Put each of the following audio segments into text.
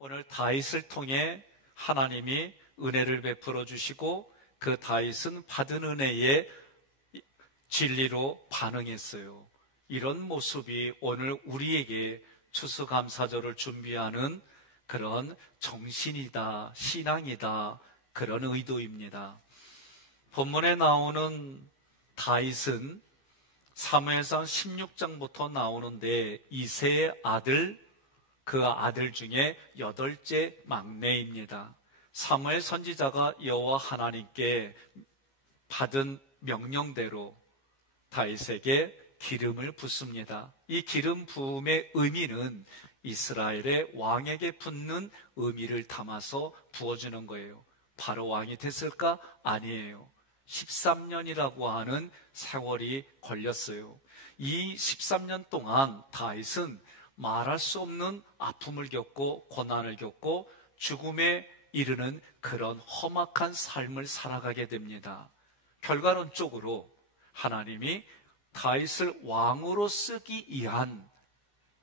오늘 다윗을 통해 하나님이 은혜를 베풀어 주시고 그 다윗은 받은 은혜에 진리로 반응했어요. 이런 모습이 오늘 우리에게 추수감사절을 준비하는 그런 정신이다, 신앙이다, 그런 의도입니다. 본문에 나오는 다윗은 사무엘상 16장부터 나오는데 이새의 아들, 그 아들 중에 8째 막내입니다. 사무엘 선지자가 여호와 하나님께 받은 명령대로 다윗에게 기름을 붓습니다. 이 기름 부음의 의미는 이스라엘의 왕에게 붓는 의미를 담아서 부어주는 거예요. 바로 왕이 됐을까? 아니에요. 13년이라고 하는 세월이 걸렸어요. 이 13년 동안 다윗은 말할 수 없는 아픔을 겪고 고난을 겪고 죽음에 이르는 그런 험악한 삶을 살아가게 됩니다. 결과론적으로 하나님이 다윗을 왕으로 쓰기 위한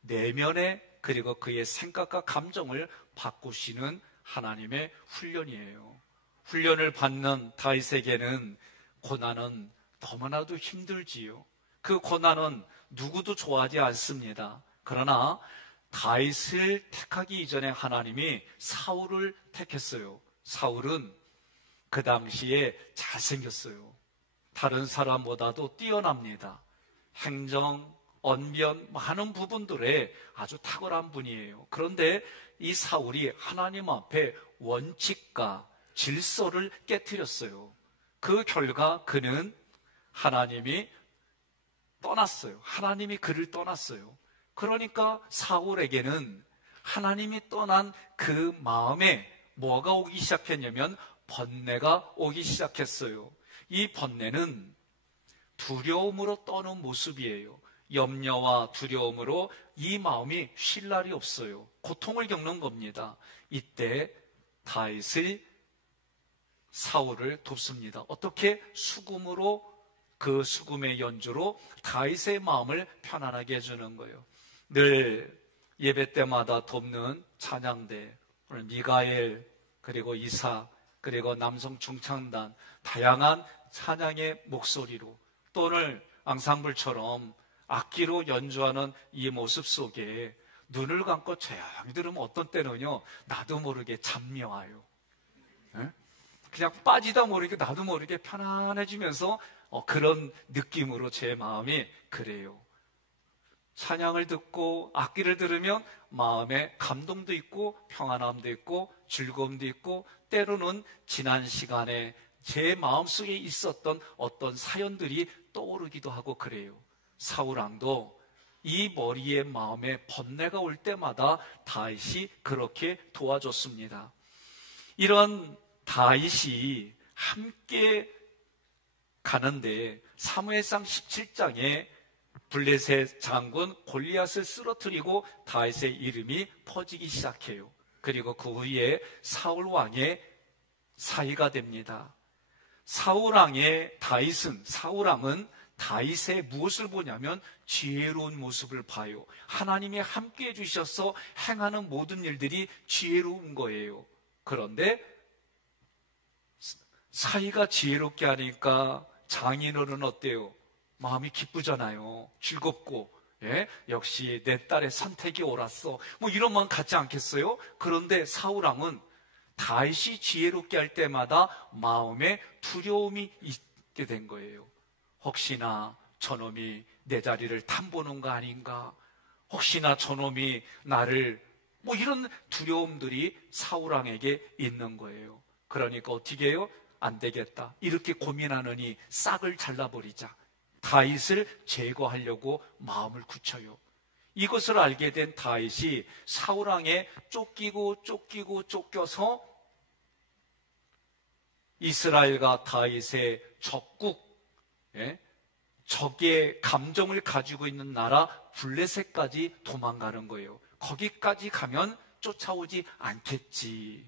내면의 그리고 그의 생각과 감정을 바꾸시는 하나님의 훈련이에요. 훈련을 받는 다윗에게는 고난은 너무나도 힘들지요. 그 고난은 누구도 좋아하지 않습니다. 그러나 다윗을 택하기 이전에 하나님이 사울을 택했어요. 사울은 그 당시에 잘생겼어요. 다른 사람보다도 뛰어납니다. 행정, 언변, 많은 부분들에 아주 탁월한 분이에요. 그런데 이 사울이 하나님 앞에 원칙과 질서를 깨트렸어요. 그 결과 그는 하나님이 떠났어요. 하나님이 그를 떠났어요. 그러니까 사울에게는 하나님이 떠난 그 마음에 뭐가 오기 시작했냐면 번뇌가 오기 시작했어요. 이 번뇌는 두려움으로 떠는 모습이에요. 염려와 두려움으로 이 마음이 쉴 날이 없어요. 고통을 겪는 겁니다. 이때 다윗이 사울을 돕습니다. 어떻게? 수금으로, 그 수금의 연주로 다윗의 마음을 편안하게 해주는 거예요. 늘 예배 때마다 돕는 찬양대, 오늘 미가엘, 그리고 이사, 그리고 남성 중창단, 다양한 찬양의 목소리로, 또 오늘 앙상블처럼 악기로 연주하는 이 모습 속에 눈을 감고 조용히 들으면 어떤 때는요, 나도 모르게 잠이 와요. 그냥 빠지다 모르게 나도 모르게 편안해지면서 그런 느낌으로 제 마음이 그래요. 찬양을 듣고 악기를 들으면 마음에 감동도 있고 평안함도 있고 즐거움도 있고, 때로는 지난 시간에 제 마음속에 있었던 어떤 사연들이 떠오르기도 하고 그래요. 사울 왕도 이 머리에 마음에 번뇌가 올 때마다 다윗이 그렇게 도와줬습니다. 이런 다윗이 함께 가는데 사무엘상 17장에 블레셋 장군 골리앗을 쓰러뜨리고 다윗의 이름이 퍼지기 시작해요. 그리고 그 후에 사울 왕의 사위가 됩니다. 사울 왕의 사울 왕은 다윗의 무엇을 보냐면 지혜로운 모습을 봐요. 하나님이 함께 해주셔서 행하는 모든 일들이 지혜로운 거예요. 그런데 사위가 지혜롭게 하니까 장인어른은 어때요? 마음이 기쁘잖아요. 즐겁고, 역시 내 딸의 선택이 옳았어, 뭐 이런 마음 같지 않겠어요? 그런데 사울 왕은 다윗이 지혜롭게 할 때마다 마음에 두려움이 있게 된 거예요. 혹시나 저놈이 내 자리를 탐보는 거 아닌가? 혹시나 저놈이 나를, 뭐 이런 두려움들이 사울 왕에게 있는 거예요. 그러니까 어떻게 해요? 안 되겠다, 이렇게 고민하느니 싹을 잘라버리자. 다윗을 제거하려고 마음을 굳혀요. 이것을 알게 된 다윗이 사울 왕에 쫓겨서 이스라엘과 다윗의 적의 감정을 가지고 있는 나라 블레셋까지 도망가는 거예요. 거기까지 가면 쫓아오지 않겠지.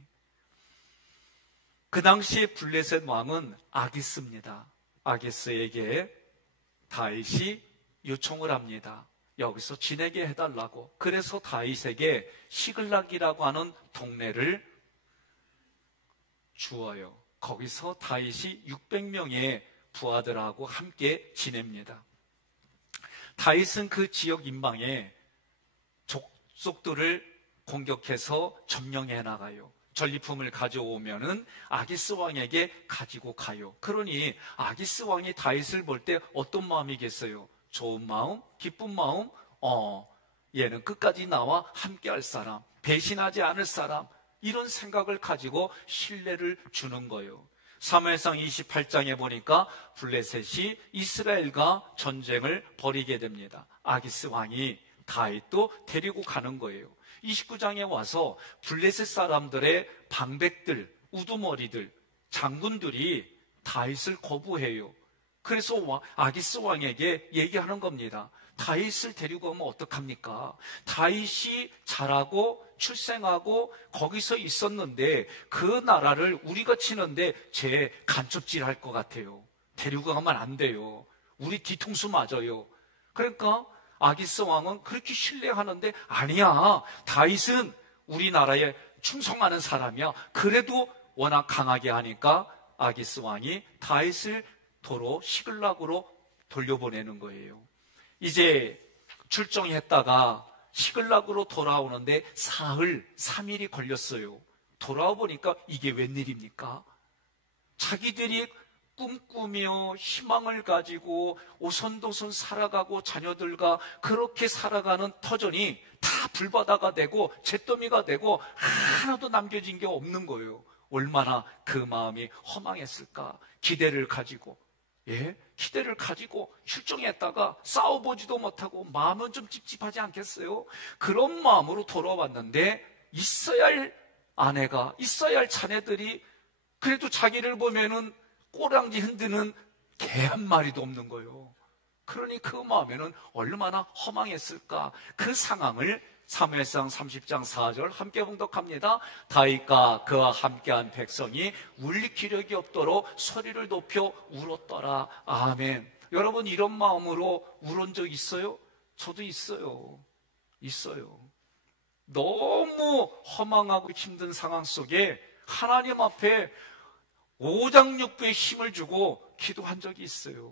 그 당시에 블레셋 왕은 아기스입니다. 아기스에게 다윗이 요청을 합니다. 여기서 지내게 해달라고. 그래서 다윗에게 시글락이라고 하는 동네를 주어요. 거기서 다윗이 600명의 부하들하고 함께 지냅니다. 다윗은 그 지역 인방에 족속들을 공격해서 점령해 나가요. 전리품을 가져오면은 아기스 왕에게 가지고 가요. 그러니 아기스 왕이 다윗을 볼 때 어떤 마음이겠어요? 좋은 마음, 기쁜 마음, 얘는 끝까지 나와 함께할 사람, 배신하지 않을 사람, 이런 생각을 가지고 신뢰를 주는 거예요. 사무엘상 28장에 보니까 블레셋이 이스라엘과 전쟁을 벌이게 됩니다. 아기스 왕이 다윗도 데리고 가는 거예요. 29장에 와서 블레셋 사람들의 방백들, 우두머리들, 장군들이 다윗을 거부해요. 그래서 아기스 왕에게 얘기하는 겁니다. 다윗을 데리고 가면 어떡합니까? 다윗이 자라고 출생하고 거기서 있었는데 그 나라를 우리가 치는데 쟤 간첩질 할 것 같아요. 데리고 가면 안 돼요. 우리 뒤통수 맞아요. 그러니까 아기스 왕은 그렇게 신뢰하는데 아니야, 다윗은 우리나라에 충성하는 사람이야. 그래도 워낙 강하게 하니까 아기스 왕이 다윗을 도로 시글락으로 돌려보내는 거예요. 이제 출정했다가 시글락으로 돌아오는데 사흘, 3일이 걸렸어요. 돌아와 보니까 이게 웬일입니까? 자기들이 꿈꾸며 희망을 가지고 오손도손 살아가고 자녀들과 그렇게 살아가는 터전이 다 불바다가 되고 잿더미가 되고 하나도 남겨진 게 없는 거예요. 얼마나 그 마음이 허망했을까? 기대를 가지고 기대를 가지고 출정했다가 싸워보지도 못하고 마음은 좀 찝찝하지 않겠어요? 그런 마음으로 돌아왔는데 있어야 할 아내가, 있어야 할 자녀들이 그래도 자기를 보면은 꼬랑지 흔드는 개 한 마리도 없는 거예요. 그러니 그 마음에는 얼마나 허망했을까? 그 상황을 사무엘상 30장 4절 함께 봉독합니다. 다윗과 그와 함께한 백성이 울릴 기력이 없도록 소리를 높여 울었더라. 아멘. 여러분, 이런 마음으로 울은 적 있어요? 저도 있어요. 너무 허망하고 힘든 상황 속에 하나님 앞에 오장육부의 힘을 주고 기도한 적이 있어요.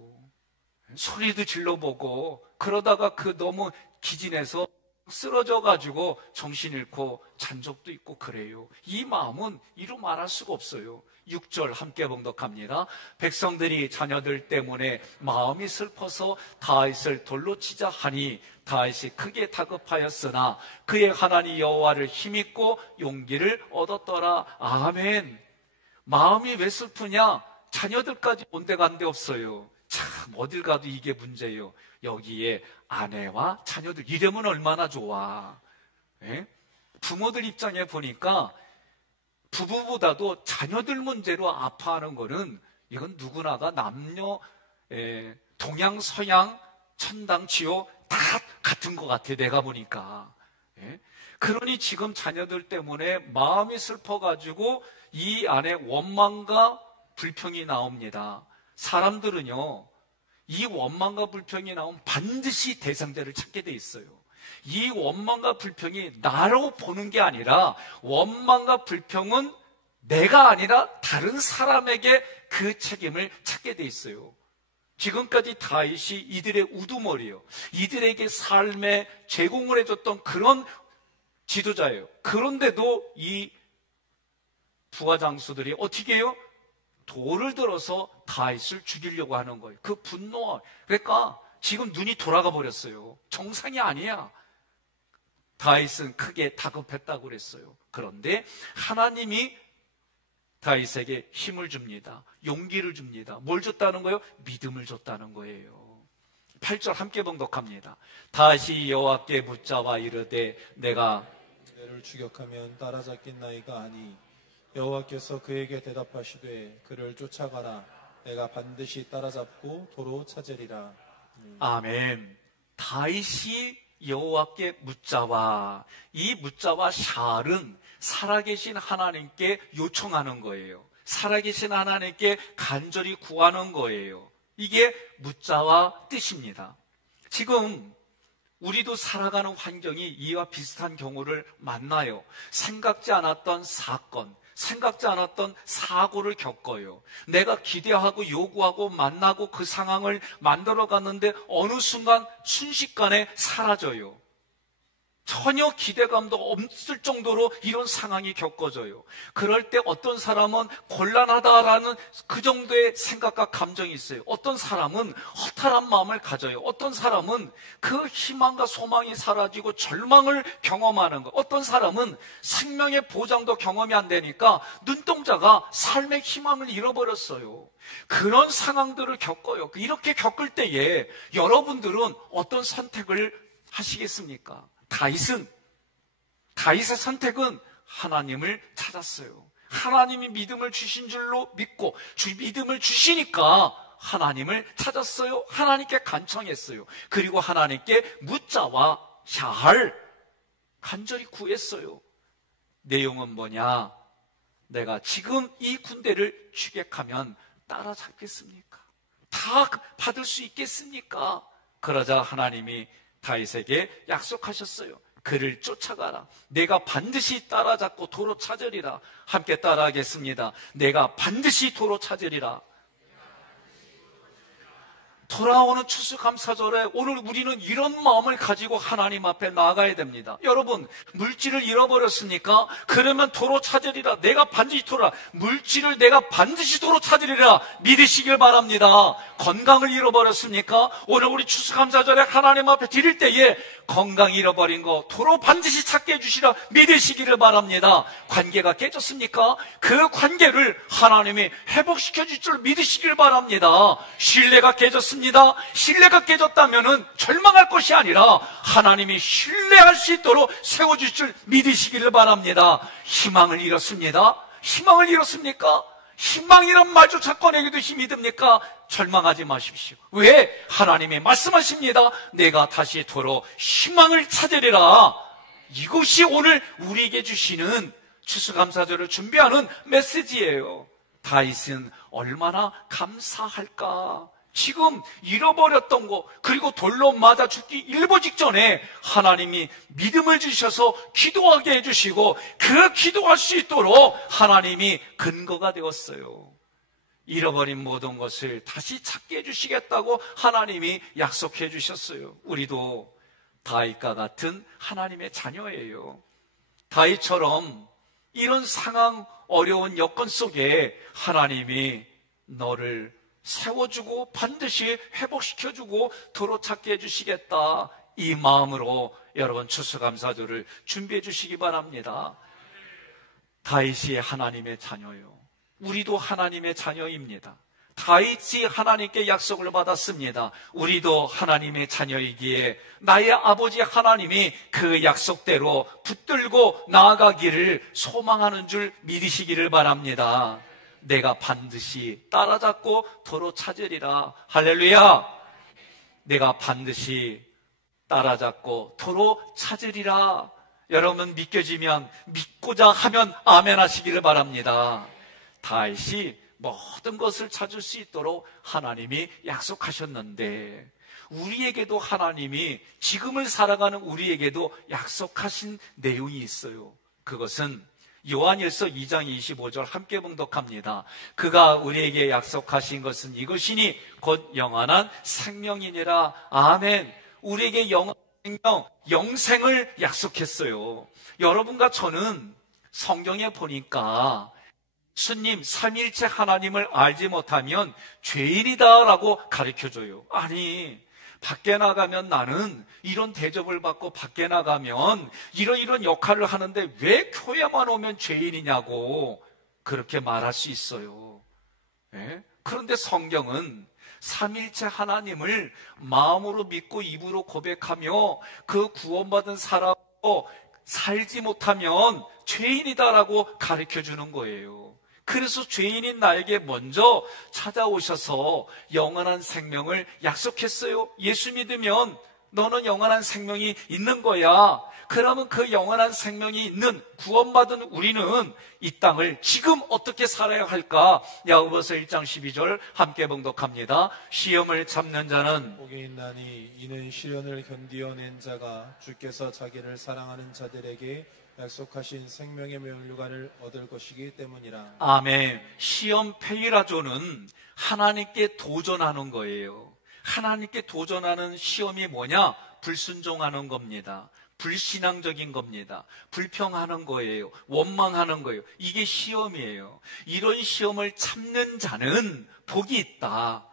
소리도 질러보고 그러다가 그 너무 기진해서 쓰러져가지고 정신 잃고 잔 적도 있고 그래요. 이 마음은 이루 말할 수가 없어요. 6절 함께 봉독합니다. 백성들이 자녀들 때문에 마음이 슬퍼서 다윗을 돌로 치자 하니 다윗이 크게 다급하였으나 그의 하나님 여호와를 힘입고 용기를 얻었더라. 아멘. 마음이 왜 슬프냐? 자녀들까지 온데간데 없어요. 참 어딜 가도 이게 문제예요. 여기에 아내와 자녀들 이러면 얼마나 좋아. 부모들 입장에 보니까 부부보다도 자녀들 문제로 아파하는 거는 이건 누구나가 남녀 동양 서양 천당치요 다 같은 것 같아. 내가 보니까. 그러니 지금 자녀들 때문에 마음이 슬퍼가지고 이 안에 원망과 불평이 나옵니다. 사람들은요, 이 원망과 불평이 나오면 반드시 대상자를 찾게 돼 있어요. 이 원망과 불평이 나로 보는 게 아니라 원망과 불평은 내가 아니라 다른 사람에게 그 책임을 찾게 돼 있어요. 지금까지 다윗이 이들의 우두머리예요. 이들에게 삶에 제공을 해줬던 그런 지도자예요. 그런데도 이 부하장수들이 어떻게 해요? 돌을 들어서 다윗을 죽이려고 하는 거예요. 그 분노. 그러니까 지금 눈이 돌아가 버렸어요. 정상이 아니야. 다윗은 크게 다급했다고 그랬어요. 그런데 하나님이 다윗에게 힘을 줍니다. 용기를 줍니다. 뭘 줬다는 거예요? 믿음을 줬다는 거예요. 8절 함께 봉독합니다. 다시 여호와께 묻자와 이르되 내가 그를 추격하면 따라잡겠나이까 하니 여호와께서 그에게 대답하시되 그를 쫓아가라. 내가 반드시 따라잡고 도로 찾으리라. 아멘. 다윗이 여호와께 묻자와, 이 묻자와 샬은 살아계신 하나님께 요청하는 거예요. 살아계신 하나님께 간절히 구하는 거예요. 이게 묻자와 뜻입니다. 지금 우리도 살아가는 환경이 이와 비슷한 경우를 만나요. 생각지 않았던 사건, 생각지 않았던 사고를 겪어요. 내가 기대하고 요구하고 만나고 그 상황을 만들어갔는데 어느 순간 순식간에 사라져요. 전혀 기대감도 없을 정도로 이런 상황이 겪어져요. 그럴 때 어떤 사람은 곤란하다라는 그 정도의 생각과 감정이 있어요. 어떤 사람은 허탈한 마음을 가져요. 어떤 사람은 그 희망과 소망이 사라지고 절망을 경험하는 것. 어떤 사람은 생명의 보장도 경험이 안 되니까 눈동자가 삶의 희망을 잃어버렸어요. 그런 상황들을 겪어요. 이렇게 겪을 때에 여러분들은 어떤 선택을 하시겠습니까? 다윗의 선택은 하나님을 찾았어요. 하나님이 믿음을 주신 줄로 믿고 믿음을 주시니까 하나님을 찾았어요. 하나님께 간청했어요. 그리고 하나님께 묻자와 야할 간절히 구했어요. 내용은 뭐냐? 내가 지금 이 군대를 추격하면 따라잡겠습니까? 다 받을 수 있겠습니까? 그러자 하나님이 다윗에게 약속하셨어요. 그를 쫓아가라. 내가 반드시 따라잡고 도로 찾으리라. 함께 따라하겠습니다. 내가 반드시 도로 찾으리라. 돌아오는 추수감사절에 오늘 우리는 이런 마음을 가지고 하나님 앞에 나아가야 됩니다. 여러분, 물질을 잃어버렸습니까? 그러면 도로 찾으리라. 내가 반드시 도로, 물질을 내가 반드시 도로 찾으리라 믿으시길 바랍니다. 건강을 잃어버렸습니까? 오늘 우리 추수감사절에 하나님 앞에 드릴 때에 건강 잃어버린 거 도로 반드시 찾게 해주시라 믿으시기를 바랍니다. 관계가 깨졌습니까? 그 관계를 하나님이 회복시켜 줄 줄 믿으시길 바랍니다. 신뢰가 깨졌습니다. 신뢰가 깨졌다면 절망할 것이 아니라 하나님이 신뢰할 수 있도록 세워줄 줄 믿으시기를 바랍니다. 희망을 잃었습니다. 희망을 잃었습니까? 희망이란 말조차 꺼내기도 힘이 듭니까? 절망하지 마십시오. 왜? 하나님이 말씀하십니다. 내가 다시 도로 희망을 찾으리라. 이것이 오늘 우리에게 주시는 추수감사절을 준비하는 메시지예요. 다윗은 얼마나 감사할까? 지금 잃어버렸던 거, 그리고 돌로 맞아 죽기 일보 직전에 하나님이 믿음을 주셔서 기도하게 해주시고 그 기도할 수 있도록 하나님이 근거가 되었어요. 잃어버린 모든 것을 다시 찾게 해주시겠다고 하나님이 약속해 주셨어요. 우리도 다윗과 같은 하나님의 자녀예요. 다윗처럼 이런 상황, 어려운 여건 속에 하나님이 너를 세워주고 반드시 회복시켜주고 도로 찾게 해주시겠다, 이 마음으로 여러분 추수감사절을 준비해 주시기 바랍니다. 다윗이 하나님의 자녀요. 우리도 하나님의 자녀입니다. 다윗이 하나님께 약속을 받았습니다. 우리도 하나님의 자녀이기에 나의 아버지 하나님이 그 약속대로 붙들고 나아가기를 소망하는 줄 믿으시기를 바랍니다. 내가 반드시 따라잡고 도로 찾으리라. 할렐루야. 내가 반드시 따라잡고 도로 찾으리라. 여러분 믿겨지면, 믿고자 하면 아멘 하시기를 바랍니다. 다윗이 모든 것을 찾을 수 있도록 하나님이 약속하셨는데 우리에게도 하나님이, 지금을 살아가는 우리에게도 약속하신 내용이 있어요. 그것은 요한일서 2장 25절 함께 봉독합니다. 그가 우리에게 약속하신 것은 이것이니 곧 영원한 생명이니라. 아멘. 우리에게 영원한 생명, 영생을 약속했어요. 여러분과 저는 성경에 보니까 예수님 삼위일체 하나님을 알지 못하면 죄인이다라고 가르쳐줘요. 아니, 밖에 나가면 나는 이런 대접을 받고 밖에 나가면 이런 역할을 하는데 왜 교회만 오면 죄인이냐고 그렇게 말할 수 있어요. 네? 그런데 성경은 삼위일체 하나님을 마음으로 믿고 입으로 고백하며 그 구원받은 사람으로 살지 못하면 죄인이다라고 가르쳐주는 거예요. 그래서 죄인인 나에게 먼저 찾아오셔서 영원한 생명을 약속했어요. 예수 믿으면 너는 영원한 생명이 있는 거야. 그러면 그 영원한 생명이 있는 구원받은 우리는 이 땅을 지금 어떻게 살아야 할까? 야고보서 1장 12절 함께 봉독합니다. 시험을 참는 자는 복이 있나니 이는 시련을 견디어낸 자가 주께서 자기를 사랑하는 자들에게 약속하신 생명의 면류관을 얻을 것이기 때문이라. 아멘. 시험 페이라조는 하나님께 도전하는 거예요. 하나님께 도전하는 시험이 뭐냐? 불순종하는 겁니다. 불신앙적인 겁니다. 불평하는 거예요. 원망하는 거예요. 이게 시험이에요. 이런 시험을 참는 자는 복이 있다.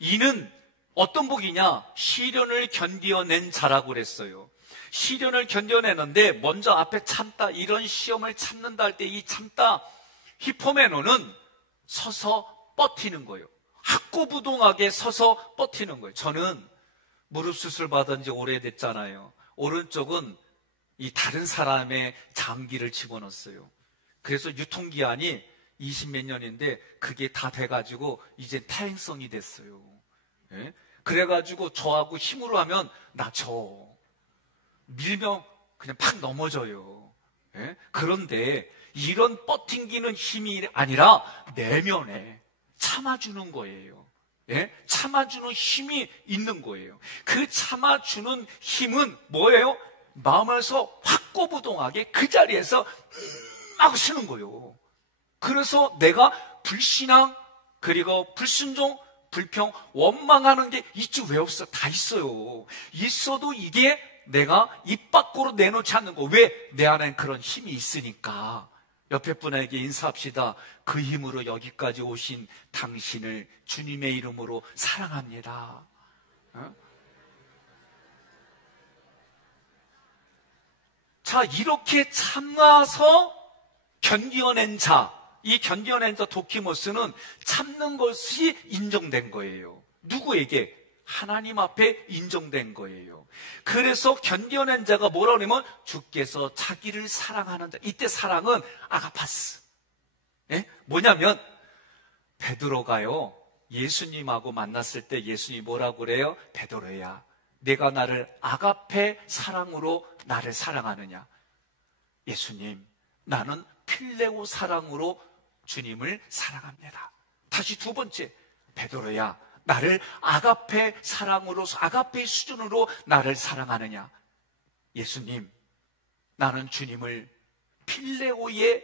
이는 어떤 복이냐? 시련을 견디어낸 자라고 그랬어요. 시련을 견뎌내는데 먼저 앞에 참다, 이런 시험을 참는다 할 때 이 참다, 히포메노는 서서 버티는 거예요. 확고부동하게 서서 버티는 거예요. 저는 무릎 수술 받은 지 오래됐잖아요. 오른쪽은 이 다른 사람의 장기를 집어넣었어요. 그래서 유통기한이 20몇 년인데 그게 다 돼가지고 이제 타행성이 됐어요. 예? 그래가지고 저하고 힘으로 하면 나 밀면 그냥 팍 넘어져요. 예? 그런데 이런 버팅기는 힘이 아니라 내면에 참아주는 거예요. 예? 참아주는 힘이 있는 거예요. 그 참아주는 힘은 뭐예요? 마음에서 확고부동하게 그 자리에서 하고 쓰는 거예요. 그래서 내가 불신앙, 그리고 불순종, 불평, 원망하는 게 있지 왜 없어? 다 있어요. 있어도 이게 내가 입 밖으로 내놓지 않는 거. 왜? 내 안엔 그런 힘이 있으니까. 옆에 분에게 인사합시다. 그 힘으로 여기까지 오신 당신을 주님의 이름으로 사랑합니다. 자, 이렇게 참아서 견디어낸 자, 이 견디어낸 자 도키모스는 참는 것이 인정된 거예요. 누구에게? 하나님 앞에 인정된 거예요. 그래서 견뎌낸 자가 뭐라고 하냐면 주께서 자기를 사랑하는 자. 이때 사랑은 아가파스. 예? 뭐냐면 베드로가요, 예수님하고 만났을 때 예수님이 뭐라고 그래요? 베드로야, 내가 나를 아가페 사랑으로 나를 사랑하느냐? 예수님, 나는 필레오 사랑으로 주님을 사랑합니다. 다시 두 번째, 베드로야, 나를 아가페 사랑으로, 아가페 수준으로 나를 사랑하느냐? 예수님, 나는 주님을 필레오의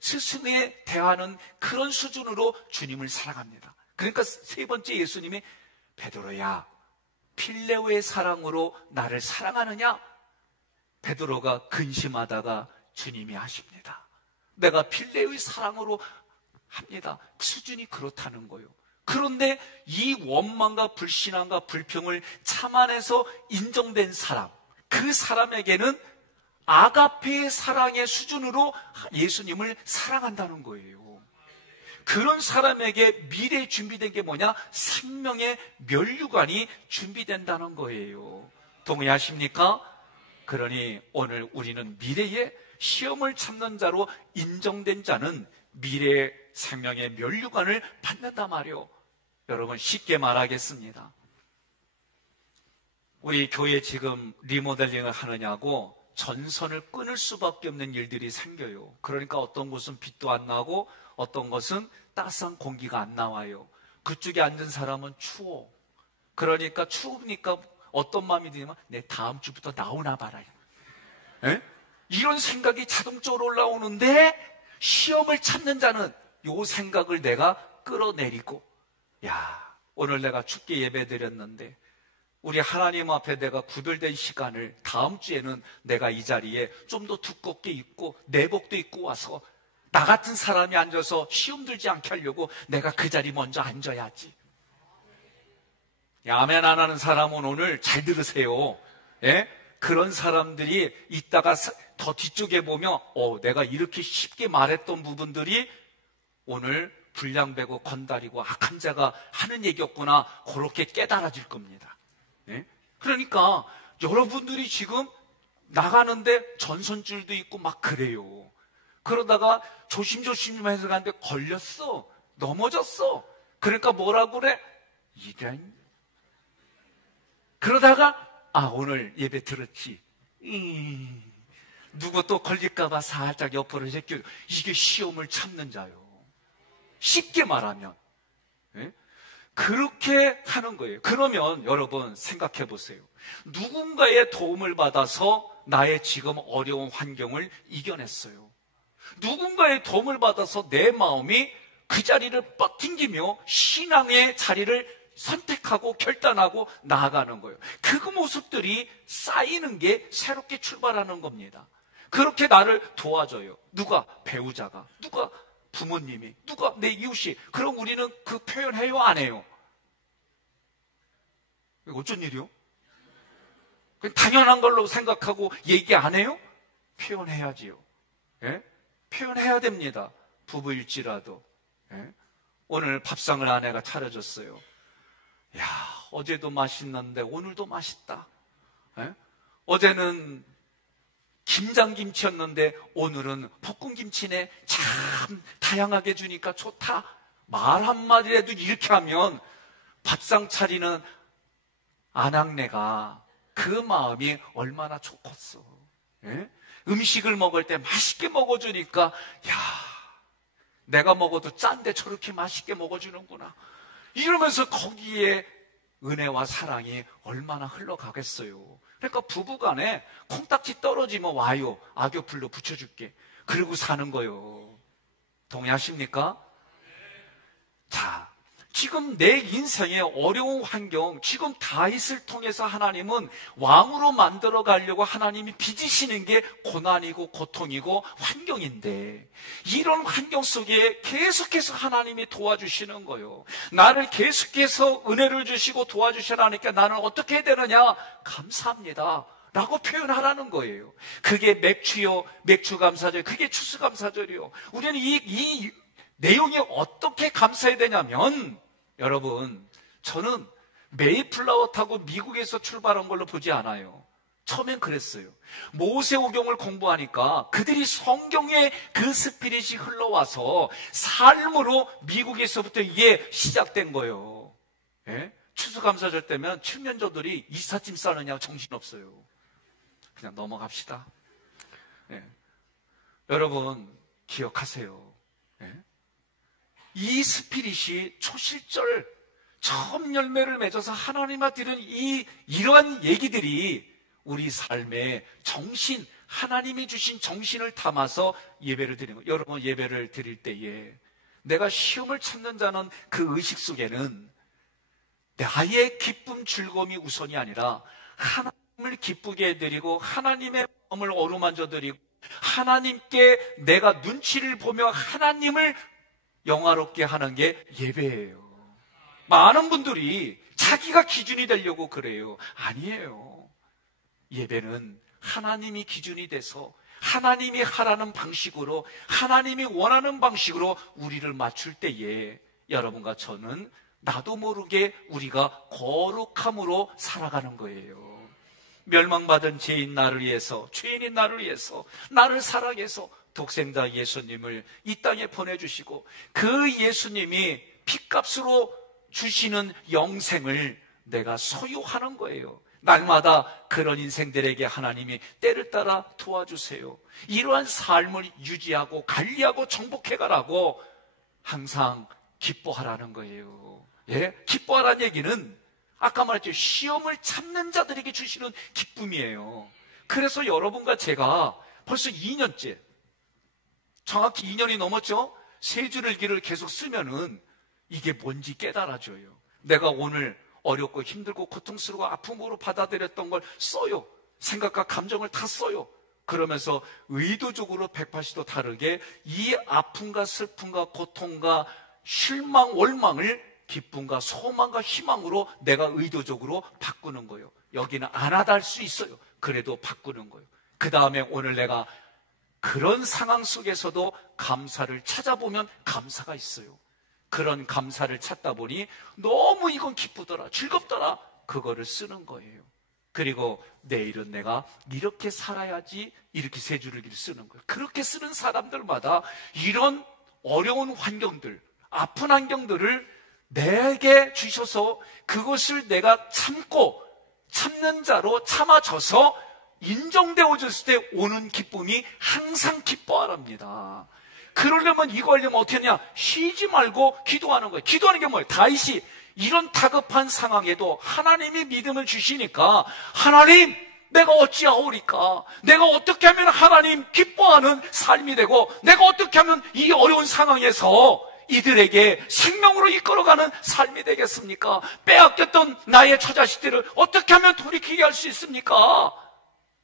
스승에 대하는 그런 수준으로 주님을 사랑합니다. 그러니까 세 번째 예수님이 베드로야, 필레오의 사랑으로 나를 사랑하느냐? 베드로가 근심하다가 주님이 하십니다. 내가 필레오의 사랑으로 합니다. 수준이 그렇다는 거예요. 그런데 이 원망과 불신앙과 불평을 참아내서 인정된 사람, 그 사람에게는 아가페의 사랑의 수준으로 예수님을 사랑한다는 거예요. 그런 사람에게 미래에 준비된 게 뭐냐? 생명의 면류관이 준비된다는 거예요. 동의하십니까? 그러니 오늘 우리는 미래에 시험을 참는 자로 인정된 자는 미래의 생명의 면류관을 받는단 말이요. 여러분, 쉽게 말하겠습니다. 우리 교회 지금 리모델링을 하느냐고 전선을 끊을 수밖에 없는 일들이 생겨요. 그러니까 어떤 곳은 빛도 안 나고 어떤 곳은 따스한 공기가 안 나와요. 그쪽에 앉은 사람은 추워. 그러니까 추우니까 어떤 마음이 드냐면 내 다음 주부터 나오나 봐라. 에? 이런 생각이 자동적으로 올라오는데 시험을 참는 자는 요 생각을 내가 끌어내리고, 야, 오늘 내가 춥게 예배드렸는데 우리 하나님 앞에 내가 구별된 시간을 다음 주에는 내가 이 자리에 좀 더 두껍게 입고 내복도 입고 와서 나 같은 사람이 앉아서 시험 들지 않게 하려고 내가 그 자리 먼저 앉아야지. 아멘 안 하는 사람은 오늘 잘 들으세요. 예? 그런 사람들이 있다가 더 뒤쪽에 보면 내가 이렇게 쉽게 말했던 부분들이 오늘 불량배고 건달이고 악한 자가 하는 얘기였구나, 그렇게 깨달아질 겁니다. 예? 그러니까 여러분들이 지금 나가는데 전선줄도 있고 막 그래요. 그러다가 조심조심 해서 가는데 걸렸어, 넘어졌어. 그러니까 뭐라고 그래? 이런. 그러다가 아, 오늘 예배 들었지. 누구 또 걸릴까봐 살짝 옆으로 제껴. 이게 시험을 참는 자요. 쉽게 말하면. 예? 그렇게 하는 거예요. 그러면 여러분 생각해 보세요. 누군가의 도움을 받아서 나의 지금 어려운 환경을 이겨냈어요. 누군가의 도움을 받아서 내 마음이 그 자리를 뻗팅기며 신앙의 자리를 선택하고 결단하고 나아가는 거예요. 그 모습들이 쌓이는 게 새롭게 출발하는 겁니다. 그렇게 나를 도와줘요. 누가? 배우자가, 누가? 부모님이, 누가? 내 이웃이. 그럼 우리는 그 표현해요, 안 해요? 이거 어쩐 일이요? 그냥 당연한 걸로 생각하고 얘기 안 해요? 표현해야지요. 예? 표현해야 됩니다. 부부일지라도. 예? 오늘 밥상을 아내가 차려줬어요. 야, 어제도 맛있는데 오늘도 맛있다. 예? 어제는 김장김치였는데 오늘은 볶음김치네. 참 다양하게 주니까 좋다. 말 한마디라도 이렇게 하면 밥상 차리는 아낙네가 그 마음이 얼마나 좋겠어. 예? 음식을 먹을 때 맛있게 먹어주니까 야, 내가 먹어도 짠데 저렇게 맛있게 먹어주는구나. 이러면서 거기에 은혜와 사랑이 얼마나 흘러가겠어요. 그러니까 부부간에 콩딱지 떨어지면 와요. 악교풀로 붙여줄게. 그러고 사는 거요. 동의하십니까? 자, 지금 내 인생의 어려운 환경, 지금 다윗을 통해서 하나님은 왕으로 만들어 가려고 하나님이 빚으시는 게 고난이고 고통이고 환경인데, 이런 환경 속에 계속해서 하나님이 도와주시는 거예요. 나를 계속해서 은혜를 주시고 도와주시라니까 나는 어떻게 해야 되느냐? 감사합니다 라고 표현하라는 거예요. 그게 맥주요, 맥주감사절, 그게 추수감사절이요. 우리는 이 내용이 어떻게 감사해야 되냐면, 여러분, 저는 메이플라워 타고 미국에서 출발한 걸로 보지 않아요. 처음엔 그랬어요. 모세오경을 공부하니까 그들이 성경의 그 스피릿이 흘러와서 삶으로 미국에서부터 이게 시작된 거예요. 예? 추수감사절 때면 칠면조들이 이삿짐 싸느냐고 정신없어요. 그냥 넘어갑시다. 예. 여러분 기억하세요. 예? 이 스피릿이 초실절 처음 열매를 맺어서 하나님한테 드리는 이러한 얘기들이 우리 삶의 정신, 하나님이 주신 정신을 담아서 예배를 드리는 거예요. 여러분 예배를 드릴 때에 내가 시험을 참는 자는 그 의식 속에는 나의 기쁨, 즐거움이 우선이 아니라 하나님을 기쁘게 해드리고 하나님의 마음을 어루만져 드리고 하나님께 내가 눈치를 보며 하나님을 영화롭게 하는 게 예배예요. 많은 분들이 자기가 기준이 되려고 그래요. 아니에요. 예배는 하나님이 기준이 돼서 하나님이 하라는 방식으로, 하나님이 원하는 방식으로 우리를 맞출 때에 여러분과 저는 나도 모르게 우리가 거룩함으로 살아가는 거예요. 멸망받은 죄인 나를 위해서, 죄인인 나를 위해서, 나를 사랑해서 독생자 예수님을 이 땅에 보내주시고 그 예수님이 핏값으로 주시는 영생을 내가 소유하는 거예요. 날마다 그런 인생들에게 하나님이 때를 따라 도와주세요. 이러한 삶을 유지하고 관리하고 정복해가라고 항상 기뻐하라는 거예요. 예? 기뻐하라는 얘기는 아까 말했죠. 시험을 참는 자들에게 주시는 기쁨이에요. 그래서 여러분과 제가 벌써 2년째, 정확히 2년이 넘었죠? 세 줄을 길을 계속 쓰면은 이게 뭔지 깨달아져요. 내가 오늘 어렵고 힘들고 고통스럽고 아픔으로 받아들였던 걸 써요. 생각과 감정을 다 써요. 그러면서 의도적으로 180도 다르게 이 아픔과 슬픔과 고통과 실망, 원망을 기쁨과 소망과 희망으로 내가 의도적으로 바꾸는 거예요. 여기는 안 하다 할 수 있어요. 그래도 바꾸는 거예요. 그 다음에 오늘 내가 그런 상황 속에서도 감사를 찾아보면 감사가 있어요. 그런 감사를 찾다 보니 너무 이건 기쁘더라, 즐겁더라, 그거를 쓰는 거예요. 그리고 내일은 내가 이렇게 살아야지, 이렇게 세 줄을 쓰는 거예요. 그렇게 쓰는 사람들마다 이런 어려운 환경들, 아픈 환경들을 내게 주셔서 그것을 내가 참고 참는 자로 참아져서 인정되어졌을 때 오는 기쁨이 항상 기뻐하랍니다. 그러려면 이거 하려면 어떻게 하냐? 쉬지 말고 기도하는 거예요. 기도하는 게 뭐예요? 다윗이 이런 다급한 상황에도 하나님이 믿음을 주시니까 하나님 내가 어찌하오리까? 내가 어떻게 하면 하나님 기뻐하는 삶이 되고 내가 어떻게 하면 이 어려운 상황에서 이들에게 생명으로 이끌어가는 삶이 되겠습니까? 빼앗겼던 나의 처자식들을 어떻게 하면 돌이키게 할 수 있습니까?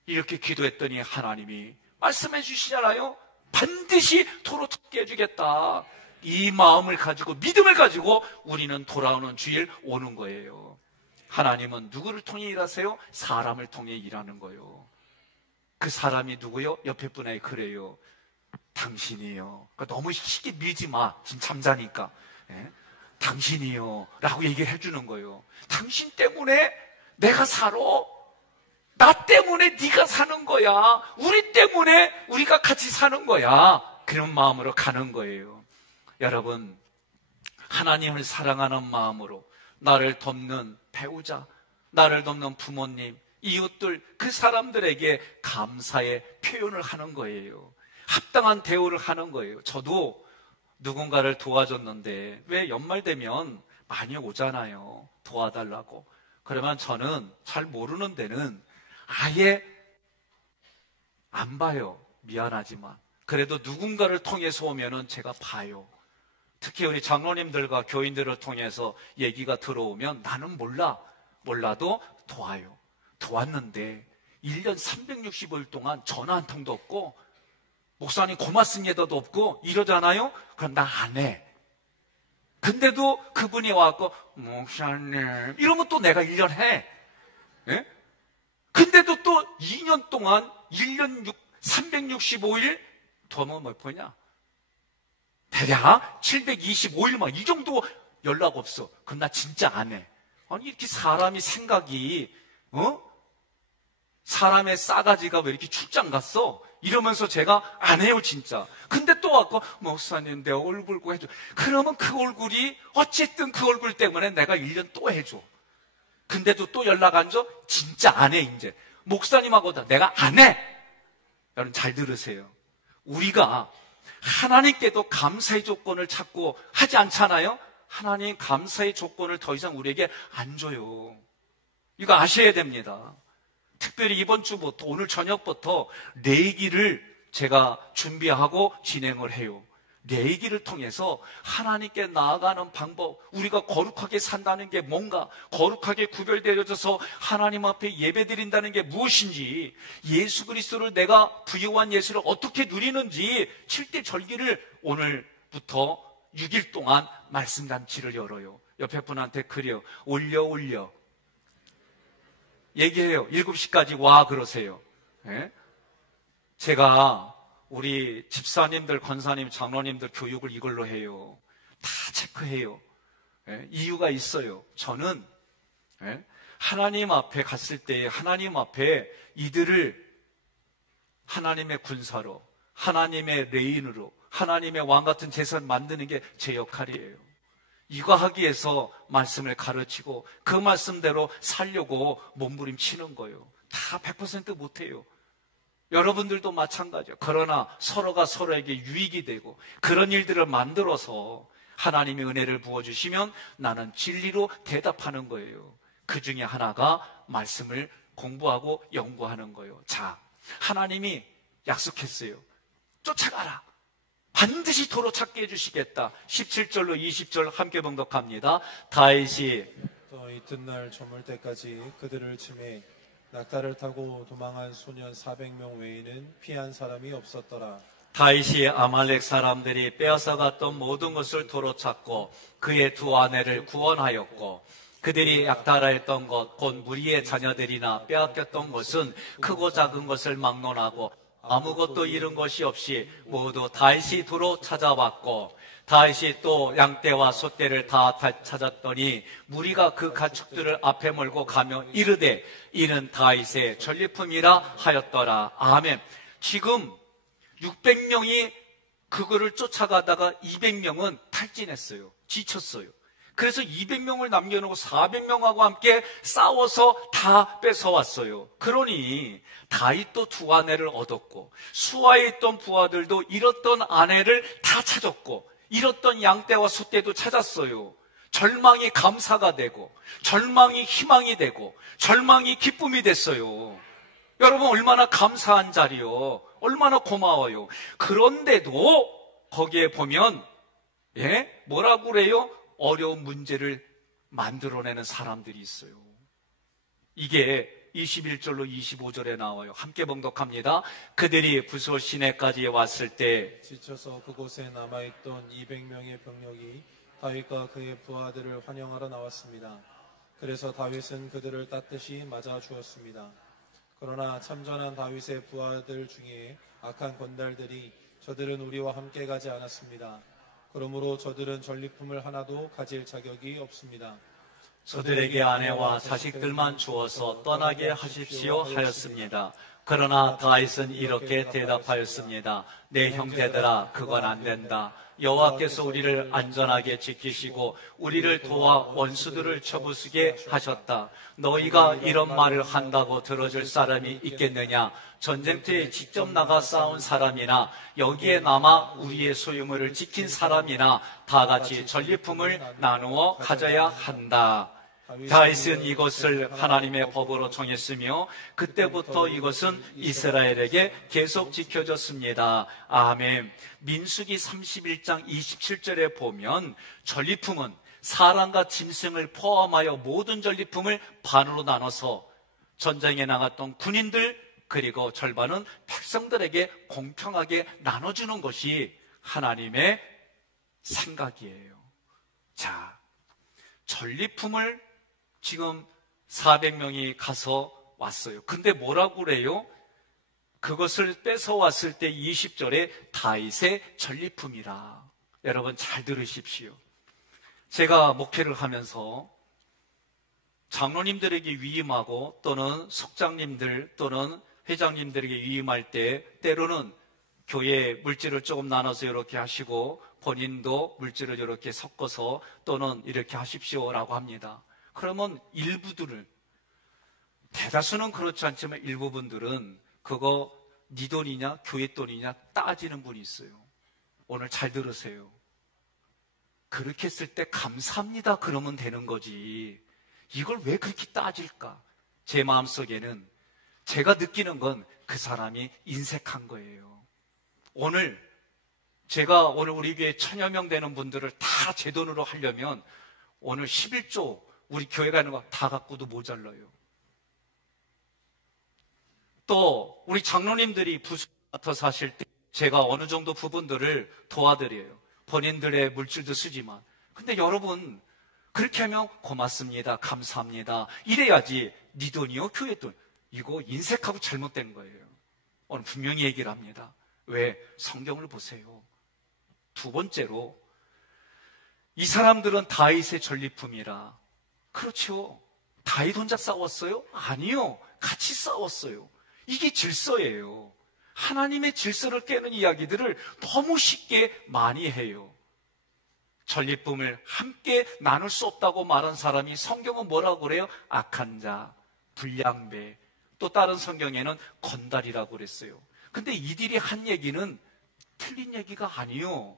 이렇게 기도했더니 하나님이 말씀해 주시잖아요. 반드시 도로 찾게 해주겠다. 이 마음을 가지고 믿음을 가지고 우리는 돌아오는 주일 오는 거예요. 하나님은 누구를 통해 일하세요? 사람을 통해 일하는 거예요. 그 사람이 누구요? 옆에 분에게 그래요. 당신이요. 그러니까 너무 쉽게 밀지 마. 지금 잠자니까. 예? 당신이요. 라고 얘기를 해주는 거예요. 당신 때문에 내가 살아. 나 때문에 네가 사는 거야. 우리 때문에 우리가 같이 사는 거야. 그런 마음으로 가는 거예요. 여러분, 하나님을 사랑하는 마음으로 나를 돕는 배우자, 나를 돕는 부모님, 이웃들, 그 사람들에게 감사의 표현을 하는 거예요. 합당한 대우를 하는 거예요. 저도 누군가를 도와줬는데 왜 연말 되면 많이 오잖아요. 도와달라고. 그러면 저는 잘 모르는 데는 아예 안 봐요. 미안하지만. 그래도 누군가를 통해서 오면은 제가 봐요. 특히 우리 장로님들과 교인들을 통해서 얘기가 들어오면 나는 몰라도 도와요. 도왔는데 1년 365일 동안 전화 한 통도 없고 목사님 고맙습니다도 없고 이러잖아요? 그럼 나 안 해. 근데도 그분이 와서 목사님 이러면 또 내가 1년 해. 예? 근데도 또 2년 동안 1년 365일 도면 몇 번이냐? 대략 725일만 이 정도 연락 없어. 그럼 나 진짜 안 해. 아니 이렇게 사람이 생각이 사람의 싸가지가 왜 이렇게 출장 갔어? 이러면서 제가 안 해요 진짜. 근데 또 아까 목사님 내 얼굴 꼭 해줘. 그러면 그 얼굴이 어쨌든 그 얼굴 때문에 내가 1년 또 해줘. 근데도 또 연락 안 줘? 진짜 안 해 이제. 목사님하고 내가 안 해. 여러분 잘 들으세요. 우리가 하나님께도 감사의 조건을 찾고 하지 않잖아요? 하나님 감사의 조건을 더 이상 우리에게 안 줘요. 이거 아셔야 됩니다. 특별히 이번 주부터 오늘 저녁부터 내기를 제가 준비하고 진행을 해요. 내기를 통해서 하나님께 나아가는 방법, 우리가 거룩하게 산다는 게 뭔가, 거룩하게 구별되어져서 하나님 앞에 예배드린다는 게 무엇인지, 예수 그리스도를 내가 부여한 예수를 어떻게 누리는지 7대 절기를 오늘부터 6일 동안 말씀잔치를 열어요. 옆에 분한테 그래요. 올려 얘기해요. 7시까지 와 그러세요. 예? 제가 우리 집사님들, 권사님, 장로님들 교육을 이걸로 해요. 다 체크해요. 예? 이유가 있어요. 저는 하나님 앞에 갔을 때 하나님 앞에 이들을 하나님의 군사로, 하나님의 레인으로, 하나님의 왕 같은 제사를 만드는 게 제 역할이에요. 이거 하기 위해서 말씀을 가르치고 그 말씀대로 살려고 몸부림치는 거예요. 다 100% 못해요. 여러분들도 마찬가지예요. 그러나 서로가 서로에게 유익이 되고 그런 일들을 만들어서 하나님의 은혜를 부어주시면 나는 진리로 대답하는 거예요. 그 중에 하나가 말씀을 공부하고 연구하는 거예요. 자, 하나님이 약속했어요. 쫓아가라. 반드시 도로 찾게 해주시겠다. 17절로 20절 함께 봉독합니다. 다윗이 또 이튿날 저물 때까지 그들을 치매 낙타를 타고 도망한 소년 400명 외에는 피한 사람이 없었더라. 다윗이 아말렉 사람들이 빼앗아갔던 모든 것을 도로 찾고 그의 두 아내를 구원하였고 그들이 약탈하였던 것 곧 무리의 자녀들이나 빼앗겼던 것은 크고 작은 것을 막론하고 아무것도 잃은 것이 없이 모두 다윗이 도로 찾아왔고 다윗이 또 양떼와 소떼를 다 찾았더니 무리가 그 가축들을 앞에 몰고 가며 이르되 이는 다윗의 전리품이라 하였더라. 아멘. 지금 600명이 그거를 쫓아가다가 200명은 탈진했어요. 지쳤어요. 그래서 200명을 남겨놓고 400명하고 함께 싸워서 다 뺏어왔어요. 그러니 다윗도 두 아내를 얻었고 수하에 있던 부하들도 잃었던 아내를 다 찾았고 잃었던 양떼와 소떼도 찾았어요. 절망이 감사가 되고 절망이 희망이 되고 절망이 기쁨이 됐어요. 여러분 얼마나 감사한 자리요. 얼마나 고마워요. 그런데도 거기에 보면 뭐라고 그래요? 어려운 문제를 만들어내는 사람들이 있어요. 이게 21절로 25절에 나와요. 함께 봉독합니다. 그들이 부솔 시내까지 왔을 때 지쳐서 그곳에 남아있던 200명의 병력이 다윗과 그의 부하들을 환영하러 나왔습니다. 그래서 다윗은 그들을 따뜻이 맞아 주었습니다. 그러나 참전한 다윗의 부하들 중에 악한 건달들이 저들은 우리와 함께 가지 않았습니다. 그러므로 저들은 전리품을 하나도 가질 자격이 없습니다. 저들에게 아내와 자식들만 주어서 떠나게 하십시오 하였습니다. 그러나 다윗은 이렇게 대답하였습니다. 내 형제들아, 그건 안 된다. 여호와께서 우리를 안전하게 지키시고 우리를 도와 원수들을 쳐부수게 하셨다. 너희가 이런 말을 한다고 들어줄 사람이 있겠느냐? 전쟁터에 직접 나가 싸운 사람이나 여기에 남아 우리의 소유물을 지킨 사람이나 다 같이 전리품을 나누어 가져야 한다. 다윗은 이것을 하나님의 법으로 정했으며 그때부터 이것은 이스라엘에게 계속 지켜졌습니다. 아멘. 민수기 31장 27절에 보면 전리품은 사람과 짐승을 포함하여 모든 전리품을 반으로 나눠서 전쟁에 나갔던 군인들 그리고 절반은 백성들에게 공평하게 나눠주는 것이 하나님의 생각이에요. 자, 전리품을 지금 400명이 가서 왔어요. 근데 뭐라고 그래요? 그것을 뺏어왔을 때 20절에 다윗의 전리품이라. 여러분 잘 들으십시오. 제가 목회를 하면서 장로님들에게 위임하고 또는 속장님들 또는 회장님들에게 위임할 때 때로는 교회 물질을 조금 나눠서 이렇게 하시고 본인도 물질을 이렇게 섞어서 또는 이렇게 하십시오라고 합니다. 그러면 일부들은, 대다수는 그렇지 않지만 일부분들은 그거 네 돈이냐 교회 돈이냐 따지는 분이 있어요. 오늘 잘 들으세요. 그렇게 했을 때 감사합니다 그러면 되는 거지 이걸 왜 그렇게 따질까? 제 마음속에는 제가 느끼는 건 그 사람이 인색한 거예요. 제가 오늘 우리 교회 1000여 명 되는 분들을 다 제 돈으로 하려면 오늘 11조 우리 교회가 있는 거 다 갖고도 모자라요. 또 우리 장로님들이 부서 맡아서 하실 때 제가 어느 정도 부분들을 도와드려요. 본인들의 물질도 쓰지만. 근데 여러분 그렇게 하면 고맙습니다. 감사합니다. 이래야지 네 돈이요 교회 돈. 이거 인색하고 잘못된 거예요. 오늘 분명히 얘기를 합니다. 왜? 성경을 보세요. 두 번째로 이 사람들은 다윗의 전리품이라. 그렇죠. 다윗 혼자 싸웠어요? 아니요. 같이 싸웠어요. 이게 질서예요. 하나님의 질서를 깨는 이야기들을 너무 쉽게 많이 해요. 전리품을 함께 나눌 수 없다고 말한 사람이 성경은 뭐라고 그래요? 악한 자, 불량배, 또 다른 성경에는 건달이라고 그랬어요. 근데 이들이 한 얘기는 틀린 얘기가 아니요.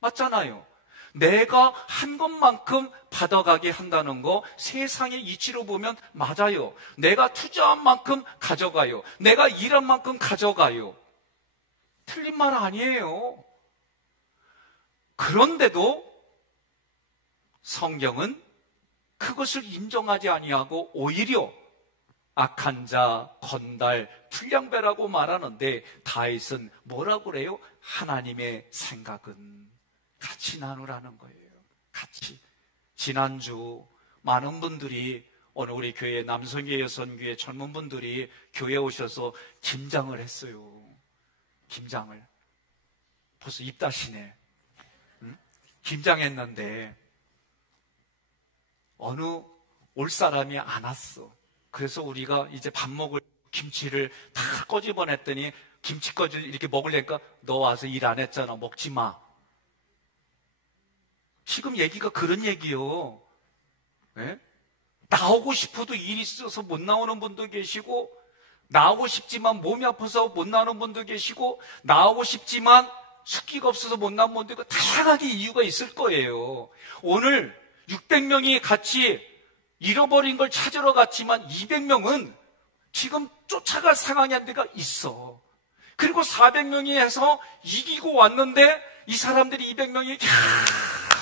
맞잖아요. 내가 한 것만큼 받아가게 한다는 거 세상의 이치로 보면 맞아요. 내가 투자한 만큼 가져가요. 내가 일한 만큼 가져가요. 틀린 말 아니에요. 그런데도 성경은 그것을 인정하지 아니하고 오히려 악한 자, 건달, 불량배라고 말하는데 다윗은 뭐라고 그래요? 하나님의 생각은 같이 나누라는 거예요. 같이. 지난주 많은 분들이 오늘 우리 교회 남성교회, 여성교회 젊은 분들이 교회에 오셔서 김장을 했어요. 김장을. 벌써 입다시네. 응? 김장했는데 어느 올 사람이 안 왔어. 그래서 우리가 이제 밥 먹을 김치를 다 꺼집어냈더니 김치꺼지를 이렇게 먹으려니까 너 와서 일 안 했잖아. 먹지 마. 지금 얘기가 그런 얘기요. 예? 나오고 싶어도 일이 있어서 못 나오는 분도 계시고, 나오고 싶지만 몸이 아파서 못 나오는 분도 계시고, 나오고 싶지만 숙기가 없어서 못 나오는 분도 있고, 다양하게 이유가 있을 거예요. 오늘 600명이 같이 잃어버린 걸 찾으러 갔지만 200명은 지금 쫓아갈 상황이 안 돼가 있어. 그리고 400명이 해서 이기고 왔는데 이 사람들이 200명이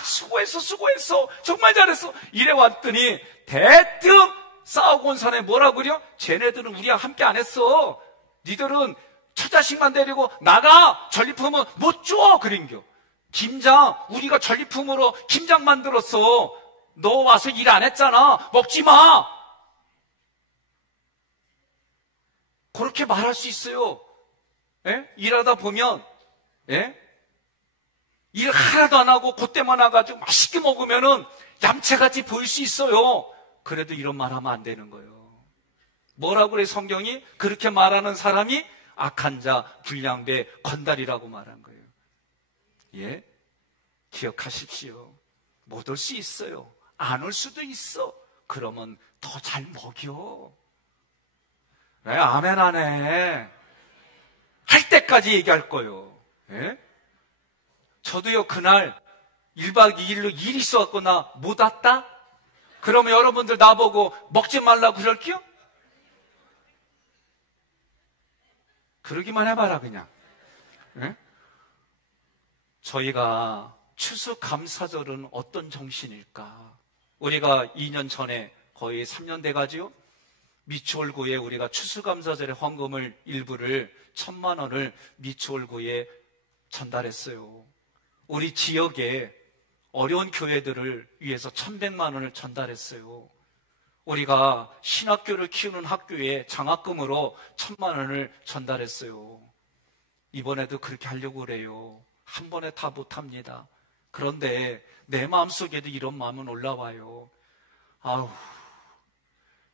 수고했어 정말 잘했어 이래 왔더니 대뜸 싸우고 온 사람이 뭐라고 그래요? 쟤네들은 우리와 함께 안 했어. 니들은 처자식만 데리고 나가. 전리품은 못 줘. 그린겨. 김장 우리가 전리품으로 김장 만들었어. 너 와서 일 안 했잖아. 먹지 마. 그렇게 말할 수 있어요. 예? 일하다 보면 예? 일 하나도 안 하고 그때만 와가지고 맛있게 먹으면은 얌체같이 보일 수 있어요. 그래도 이런 말 하면 안 되는 거예요. 뭐라고 그래 성경이? 그렇게 말하는 사람이 악한 자, 불량배, 건달이라고 말한 거예요. 예? 기억하십시오. 못 올 수 있어요. 안 올 수도 있어. 그러면 더 잘 먹여. 왜 아멘 안 해? 할 때까지 얘기할 거예요. 예? 저도요 그날 1박 2일로 일이 있어갖고 나 못 왔다? 그러면 여러분들 나보고 먹지 말라고 그럴게요? 그러기만 해봐라 그냥. 예? 저희가 추수감사절은 어떤 정신일까? 우리가 2년 전에 거의 3년 돼가지요. 미추홀구에 우리가 추수감사절의 헌금을 일부를 1,000만 원을 미추홀구에 전달했어요. 우리 지역에 어려운 교회들을 위해서 1,100만 원을 전달했어요. 우리가 신학교를 키우는 학교에 장학금으로 1,000만 원을 전달했어요. 이번에도 그렇게 하려고 그래요. 한 번에 다 못합니다. 그런데 내 마음속에도 이런 마음은 올라와요. 아우,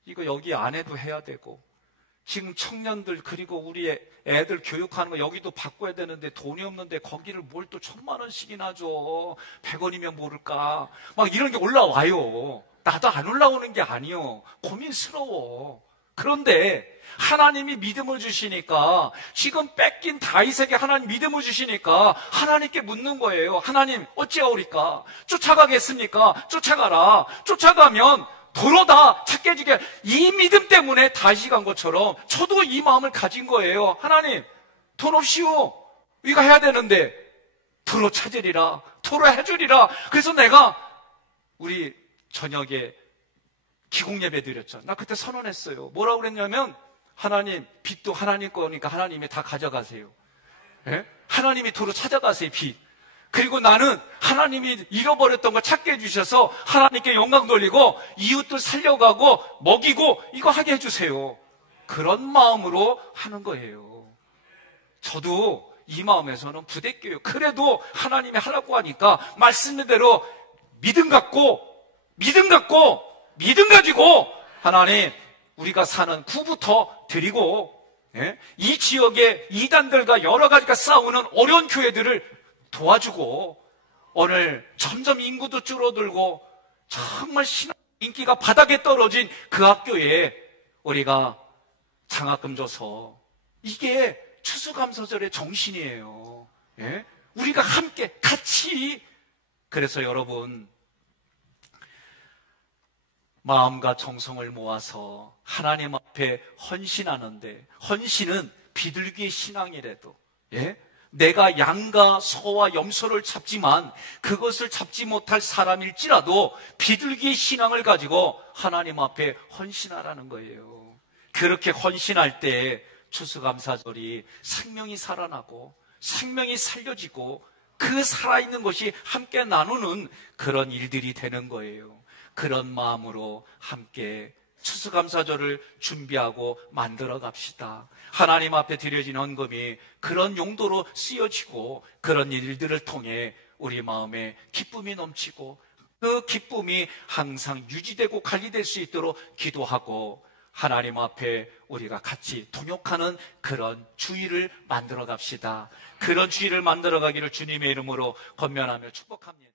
이거 여기 안에도 해야 되고 지금 청년들 그리고 우리 애들 교육하는 거 여기도 바꿔야 되는데 돈이 없는데 거기를 뭘 또 1,000만 원씩이나 줘. 100원이면 모를까. 막 이런 게 올라와요. 나도 안 올라오는 게 아니요. 고민스러워. 그런데 하나님이 믿음을 주시니까 지금 뺏긴 다윗에게 하나님 믿음을 주시니까 하나님께 묻는 거예요. 하나님 어찌하오리까? 쫓아가겠습니까? 쫓아가라. 쫓아가면 도로 다 찾게 해주게. 이 믿음 때문에 다시 간 것처럼 저도 이 마음을 가진 거예요. 하나님 돈 없이요. 이거 해야 되는데 도로 찾으리라. 도로 해주리라. 그래서 내가 우리 저녁에 기공예배 드렸죠. 나 그때 선언했어요. 뭐라고 그랬냐면 하나님 빚도 하나님 거니까 하나님이 다 가져가세요. 예? 하나님이 도로 찾아가세요. 빚. 그리고 나는 하나님이 잃어버렸던 거 찾게 해주셔서 하나님께 영광 돌리고 이웃들 살려가고 먹이고 이거 하게 해주세요. 그런 마음으로 하는 거예요. 저도 이 마음에서는 부대껴요. 그래도 하나님이 하라고 하니까 말씀대로 믿음 가지고 하나님 우리가 사는 구부터 드리고 예? 이 지역의 이단들과 여러 가지가 싸우는 어려운 교회들을 도와주고 오늘 점점 인구도 줄어들고 정말 신앙 인기가 바닥에 떨어진 그 학교에 우리가 장학금 줘서 이게 추수감사절의 정신이에요. 예? 우리가 함께 같이. 그래서 여러분 마음과 정성을 모아서 하나님 앞에 헌신하는데 헌신은 비둘기의 신앙이라도 예? 내가 양과 소와 염소를 잡지만 그것을 잡지 못할 사람일지라도 비둘기의 신앙을 가지고 하나님 앞에 헌신하라는 거예요. 그렇게 헌신할 때 추수감사절이 생명이 살아나고 생명이 살려지고 그 살아있는 것이 함께 나누는 그런 일들이 되는 거예요. 그런 마음으로 함께 추수감사절을 준비하고 만들어 갑시다. 하나님 앞에 드려진 헌금이 그런 용도로 쓰여지고 그런 일들을 통해 우리 마음에 기쁨이 넘치고 그 기쁨이 항상 유지되고 관리될 수 있도록 기도하고 하나님 앞에 우리가 같이 동역하는 그런 주의를 만들어 갑시다. 그런 주의를 만들어 가기를 주님의 이름으로 권면하며 축복합니다.